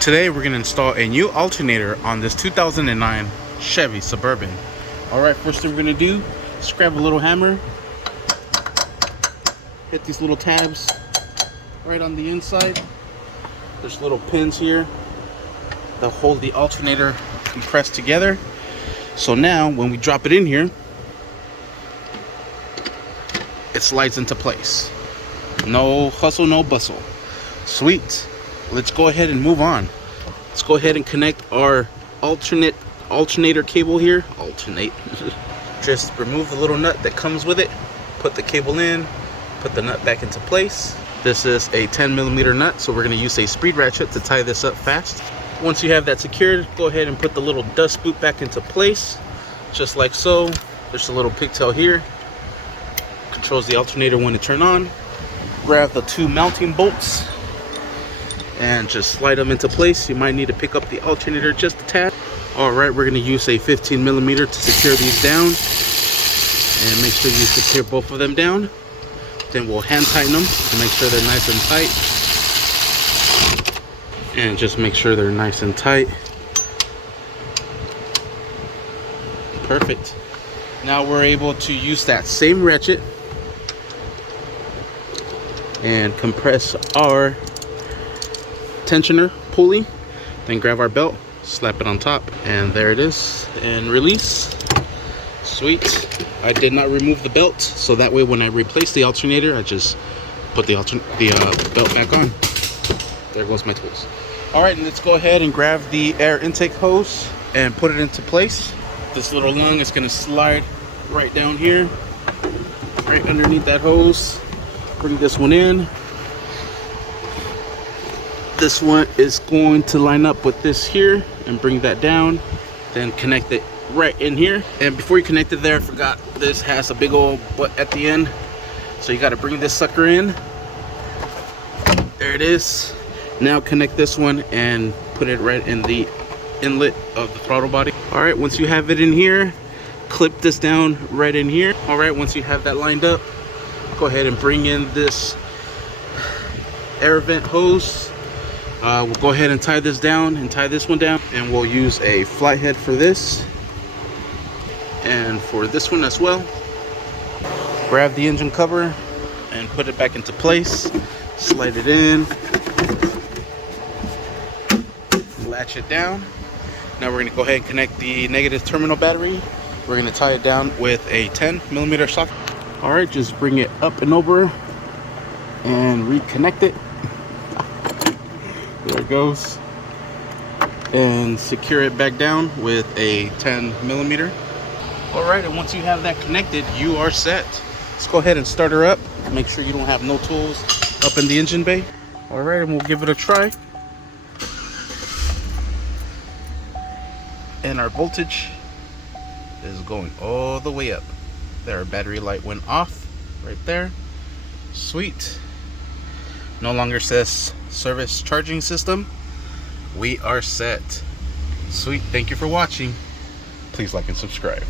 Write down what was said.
Today we're going to install a new alternator on this 2009 Chevy Suburban. Alright, first thing we're going to do is grab a little hammer, hit these little tabs right on the inside. There's little pins here that hold the alternator compressed together. So now when we drop it in here, it slides into place. No hustle, no bustle. Sweet. Let's go ahead and move on. Let's go ahead and connect our alternator cable here. Just remove the little nut that comes with it. Put the cable in. Put the nut back into place. This is a 10mm nut, so we're going to use a speed ratchet to tie this up fast. Once you have that secured, go ahead and put the little dust boot back into place, just like so. There's a little pigtail here. Controls the alternator when to turn on. Grab the two mounting bolts and just slide them into place. You might need to pick up the alternator just a tad. Alright, we're going to use a 15mm to secure these down. And make sure you secure both of them down. Then we'll hand tighten them to make sure they're nice and tight. And just make sure they're nice and tight. Perfect. Now we're able to use that same ratchet and compress our tensioner pulley, then grab our belt, slap it on top, and there it is, and release. Sweet. I did not remove the belt, so that way when I replace the alternator, I just put the belt back on. There goes my tools. Alright, and let's go ahead and grab the air intake hose and put it into place. This little lung is going to slide right down here, right underneath that hose. Bring this one in. This one is going to line up with this here and bring that down, then connect it right in here. And before you connect it there, I forgot this has a big old butt at the end, so you got to bring this sucker in. There it is. Now connect this one and put it right in the inlet of the throttle body. All right, once you have it in here, clip this down right in here. All right, once you have that lined up, go ahead and bring in this air vent hose. We'll go ahead and tie this down and tie this one down, and we'll use a flight head for this and for this one as well. Grab the engine cover and put it back into place. Slide it in, latch it down. Now we're going to go ahead and connect the negative terminal battery. We're going to tie it down with a 10mm socket. All right, just bring it up and over and reconnect it. There it goes. And secure it back down with a 10mm. All right, and once you have that connected, you are set. Let's go ahead and start her up. Make sure you don't have no tools up in the engine bay. All right, and we'll give it a try. And our voltage is going all the way up. There, our battery light went off right there. Sweet. No longer says service charging system. We are set. Sweet. Thank you for watching. Please like and subscribe.